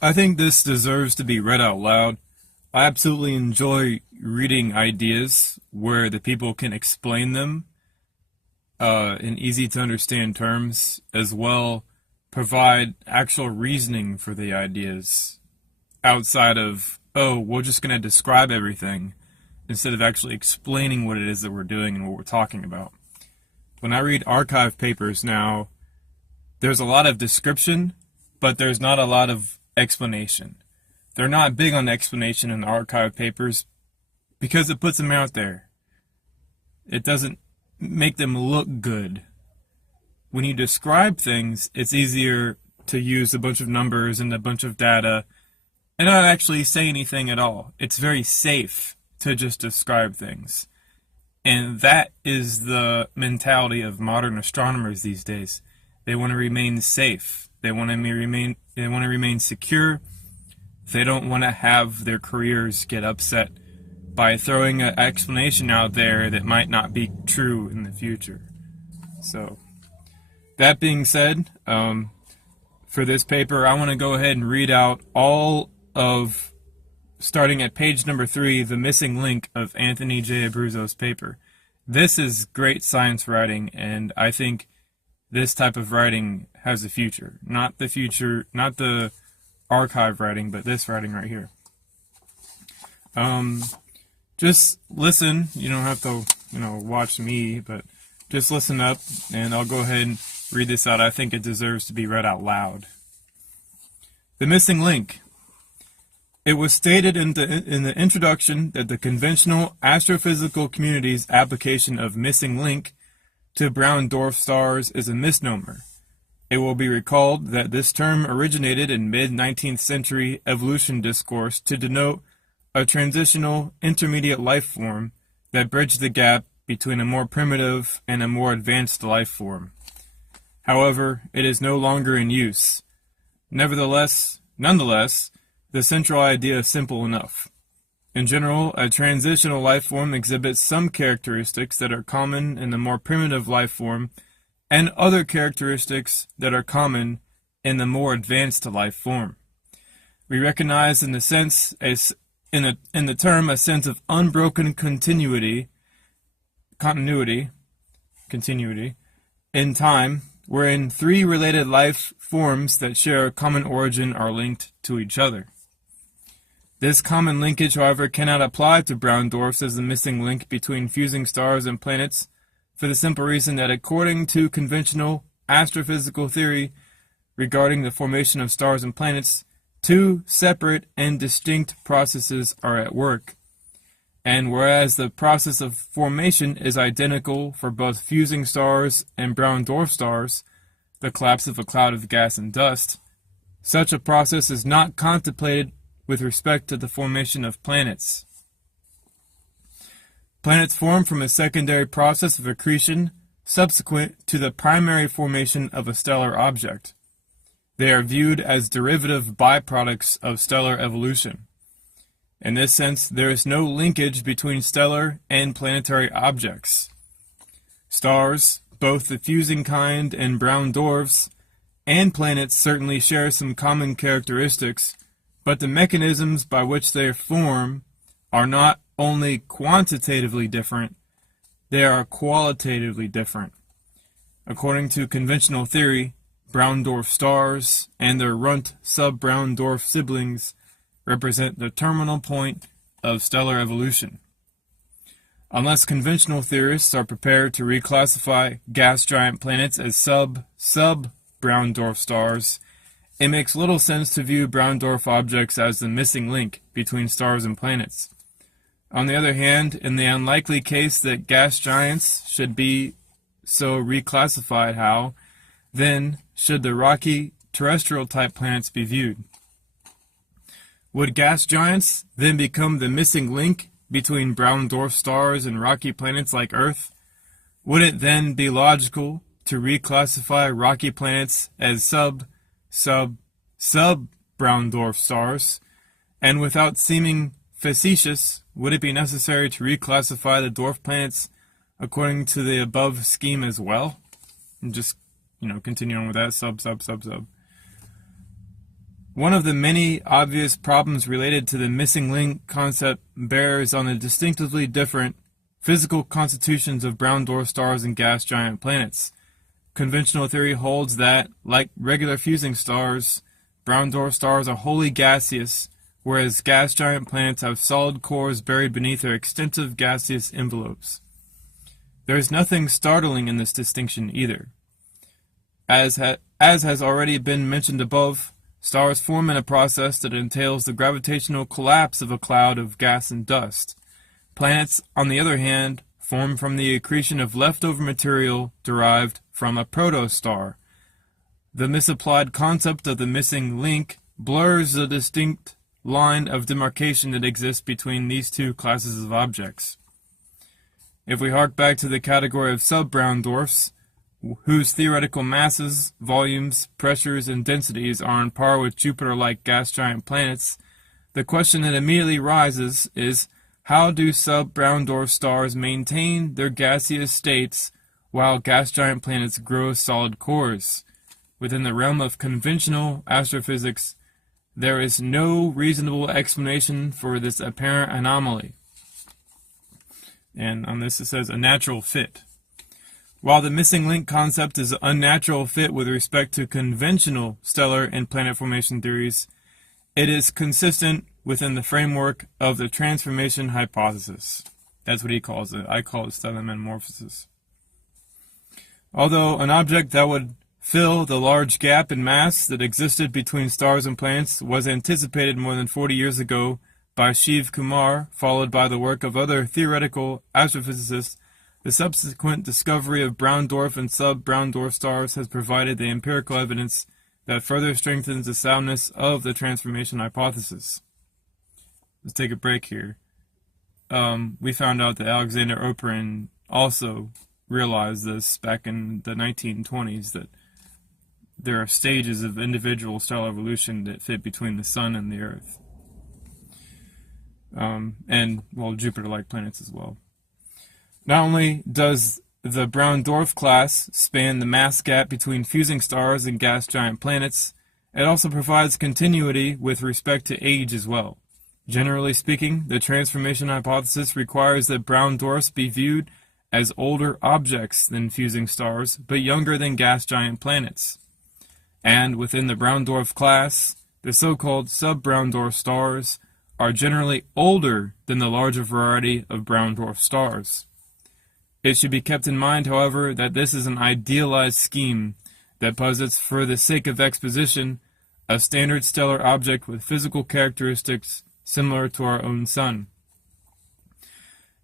I think this deserves to be read out loud. I absolutely enjoy reading ideas where the people can explain them in easy to understand terms, as well provide actual reasoning for the ideas outside of, oh, we're just going to describe everything instead of actually explaining what it is that we're doing and what we're talking about. When I read archive papers now, there's a lot of description, but there's not a lot of explanation. They're not big on explanation in the archive papers because it puts them out there. It doesn't make them look good. When you describe things, it's easier to use a bunch of numbers and a bunch of data and not actually say anything at all. It's very safe to just describe things. And that is the mentality of modern astronomers these days. They want to remain safe. They want to remain secure. They don't want to have their careers get upset by throwing an explanation out there that might not be true in the future. So, that being said, for this paper, I want to go ahead and read out all of, starting at page number 3, the missing link of Anthony J. Abruzzo's paper. This is great science writing, and I think this type of writing has a future. Not the archive writing, but this writing right here. Just listen. You don't have to, watch me, but just listen up, and I'll go ahead and read this out. I think it deserves to be read out loud. The missing link. It was stated in the introduction that the conventional astrophysical community's application of missing link to brown dwarf stars is a misnomer. It will be recalled that this term originated in mid-19th century evolution discourse to denote a transitional intermediate life form that bridged the gap between a more primitive and a more advanced life form. However, it is no longer in use. Nonetheless, the central idea is simple enough. In general, a transitional life form exhibits some characteristics that are common in the more primitive life form and other characteristics that are common in the more advanced life form. We recognize in the term a sense of unbroken continuity in time, wherein three related life forms that share a common origin are linked to each other. This common linkage, however, cannot apply to brown dwarfs as the missing link between fusing stars and planets, for the simple reason that according to conventional astrophysical theory regarding the formation of stars and planets, two separate and distinct processes are at work. And whereas the process of formation is identical for both fusing stars and brown dwarf stars, the collapse of a cloud of gas and dust, such a process is not contemplated with respect to the formation of planets. Planets form from a secondary process of accretion subsequent to the primary formation of a stellar object. They are viewed as derivative byproducts of stellar evolution. In this sense, there is no linkage between stellar and planetary objects. Stars, both the fusing kind and brown dwarfs, and planets certainly share some common characteristics, but the mechanisms by which they form are not only quantitatively different, they are qualitatively different. According to conventional theory, brown dwarf stars and their runt sub-brown dwarf siblings represent the terminal point of stellar evolution. Unless conventional theorists are prepared to reclassify gas giant planets as sub-brown dwarf stars, it makes little sense to view brown dwarf objects as the missing link between stars and planets. On the other hand, in the unlikely case that gas giants should be so reclassified, how, then, should the rocky terrestrial type planets be viewed? Would gas giants then become the missing link between brown dwarf stars and rocky planets like Earth? Would it then be logical to reclassify rocky planets as sub-brown dwarf stars? And without seeming facetious, would it be necessary to reclassify the dwarf planets according to the above scheme as well? And just, continue on with that, sub. One of the many obvious problems related to the missing link concept bears on the distinctively different physical constitutions of brown dwarf stars and gas giant planets. Conventional theory holds that, like regular fusing stars, brown dwarf stars are wholly gaseous, whereas gas giant planets have solid cores buried beneath their extensive gaseous envelopes. There is nothing startling in this distinction either. As has already been mentioned above, stars form in a process that entails the gravitational collapse of a cloud of gas and dust. Planets, on the other hand, form from the accretion of leftover material derived from a protostar. The misapplied concept of the missing link blurs the distinct line of demarcation that exists between these two classes of objects. If we hark back to the category of sub-brown dwarfs, whose theoretical masses, volumes, pressures, and densities are on par with Jupiter-like gas giant planets, the question that immediately rises is, how do sub-brown dwarf stars maintain their gaseous states while gas giant planets grow solid cores? Within the realm of conventional astrophysics, there is no reasonable explanation for this apparent anomaly. And on this it says a natural fit. While the missing link concept is an unnatural fit with respect to conventional stellar and planet formation theories, it is consistent within the framework of the transformation hypothesis. That's what he calls it. I call it stellar metamorphosis. Although an object that would fill the large gap in mass that existed between stars and planets was anticipated more than 40 years ago by Shiv Kumar, followed by the work of other theoretical astrophysicists, the subsequent discovery of brown dwarf and sub-brown dwarf stars has provided the empirical evidence that further strengthens the soundness of the transformation hypothesis. Let's take a break here. We found out that Alexander Oparin also realized this back in the 1920s, that there are stages of individual stellar evolution that fit between the Sun and the Earth. And, well, Jupiter-like planets as well. Not only does the brown dwarf class span the mass gap between fusing stars and gas giant planets, it also provides continuity with respect to age as well. Generally speaking, the transformation hypothesis requires that brown dwarfs be viewed as older objects than fusing stars, but younger than gas giant planets. And within the brown dwarf class, the so-called sub-brown dwarf stars are generally older than the larger variety of brown dwarf stars. It should be kept in mind, however, that this is an idealized scheme that posits, for the sake of exposition, a standard stellar object with physical characteristics similar to our own Sun.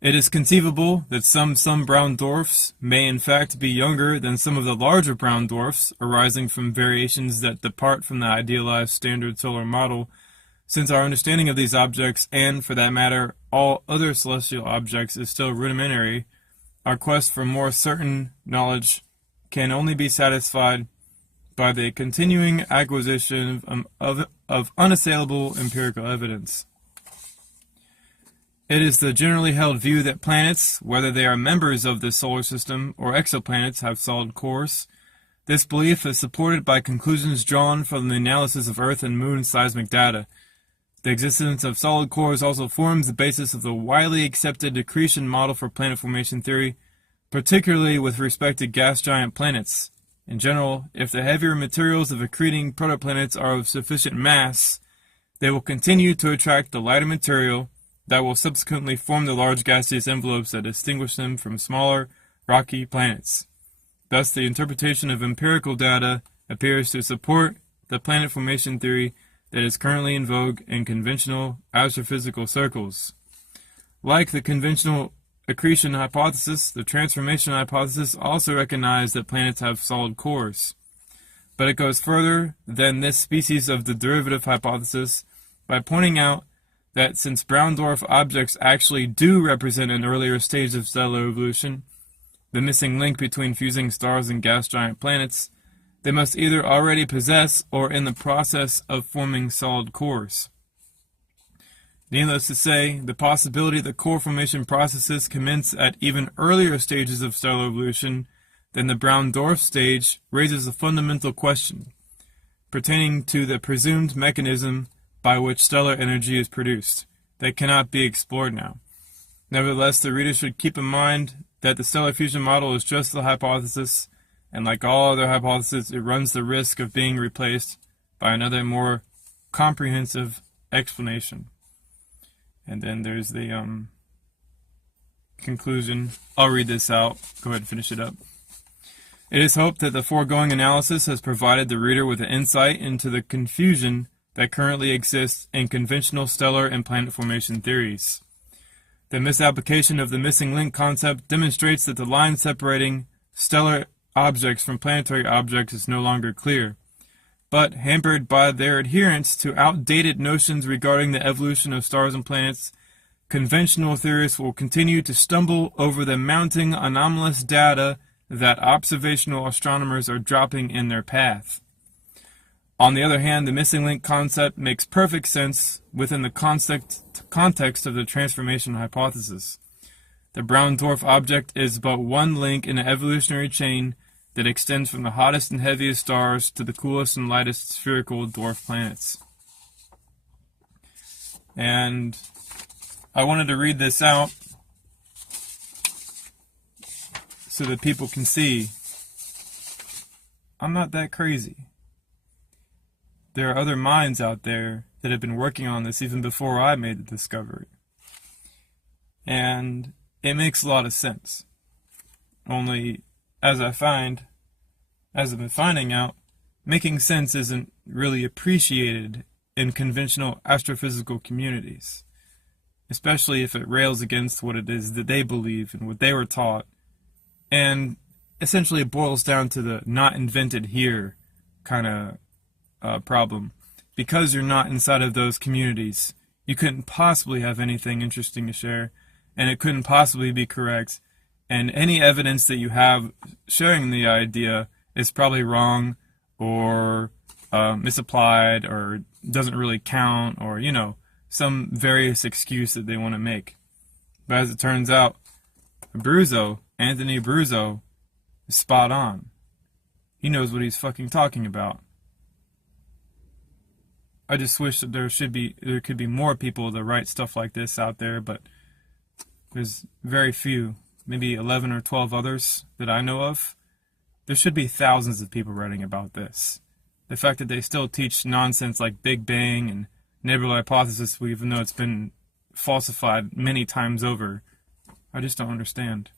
It is conceivable that some brown dwarfs may in fact be younger than some of the larger brown dwarfs, arising from variations that depart from the idealized standard solar model, since our understanding of these objects, and for that matter all other celestial objects, is still rudimentary. Our quest for more certain knowledge can only be satisfied by the continuing acquisition of unassailable empirical evidence. It is the generally held view that planets, whether they are members of the solar system or exoplanets, have solid cores. This belief is supported by conclusions drawn from the analysis of Earth and Moon seismic data. The existence of solid cores also forms the basis of the widely accepted accretion model for planet formation theory, particularly with respect to gas giant planets. In general, if the heavier materials of accreting protoplanets are of sufficient mass, they will continue to attract the lighter material that will subsequently form the large gaseous envelopes that distinguish them from smaller, rocky planets. Thus, the interpretation of empirical data appears to support the planet formation theory that is currently in vogue in conventional astrophysical circles. Like the conventional accretion hypothesis, the transformation hypothesis also recognizes that planets have solid cores. But it goes further than this species of the derivative hypothesis by pointing out that since brown dwarf objects actually do represent an earlier stage of stellar evolution, the missing link between fusing stars and gas giant planets, they must either already possess or in the process of forming solid cores. Needless to say, the possibility that core formation processes commence at even earlier stages of stellar evolution than the brown dwarf stage raises a fundamental question. pertaining to the presumed mechanism by which stellar energy is produced. They cannot be explored now. Nevertheless, the reader should keep in mind that the stellar fusion model is just a hypothesis, and like all other hypotheses, it runs the risk of being replaced by another more comprehensive explanation. And then there's the conclusion. I'll read this out. Go ahead and finish it up. It is hoped that the foregoing analysis has provided the reader with an insight into the confusion that currently exists in conventional stellar and planet formation theories. The misapplication of the missing link concept demonstrates that the line separating stellar objects from planetary objects is no longer clear, but hampered by their adherence to outdated notions regarding the evolution of stars and planets, conventional theorists will continue to stumble over the mounting anomalous data that observational astronomers are dropping in their path. On the other hand, the missing link concept makes perfect sense within the context of the transformation hypothesis. The brown dwarf object is but one link in an evolutionary chain that extends from the hottest and heaviest stars to the coolest and lightest spherical dwarf planets. And I wanted to read this out so that people can see I'm not that crazy. There are other minds out there that have been working on this even before I made the discovery. And it makes a lot of sense. Only, as I've been finding out, making sense isn't really appreciated in conventional astrophysical communities, especially if it rails against what it is that they believe and what they were taught. And essentially it boils down to the not invented here kind of problem. Because you're not inside of those communities, you couldn't possibly have anything interesting to share, and it couldn't possibly be correct, and any evidence that you have sharing the idea is probably wrong or misapplied or doesn't really count, or some various excuse that they want to make. But as it turns out, Anthony Abruzzo, is spot on. He knows what he's fucking talking about. I just wish that there could be more people that write stuff like this out there, but there's very few, maybe 11 or 12 others that I know of. There should be thousands of people writing about this. The fact that they still teach nonsense like Big Bang and nebula hypothesis, even though it's been falsified many times over, I just don't understand.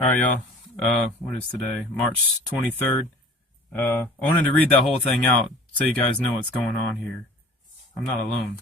Alright, y'all. What is today? March 23rd. I wanted to read that whole thing out so you guys know what's going on here. I'm not alone.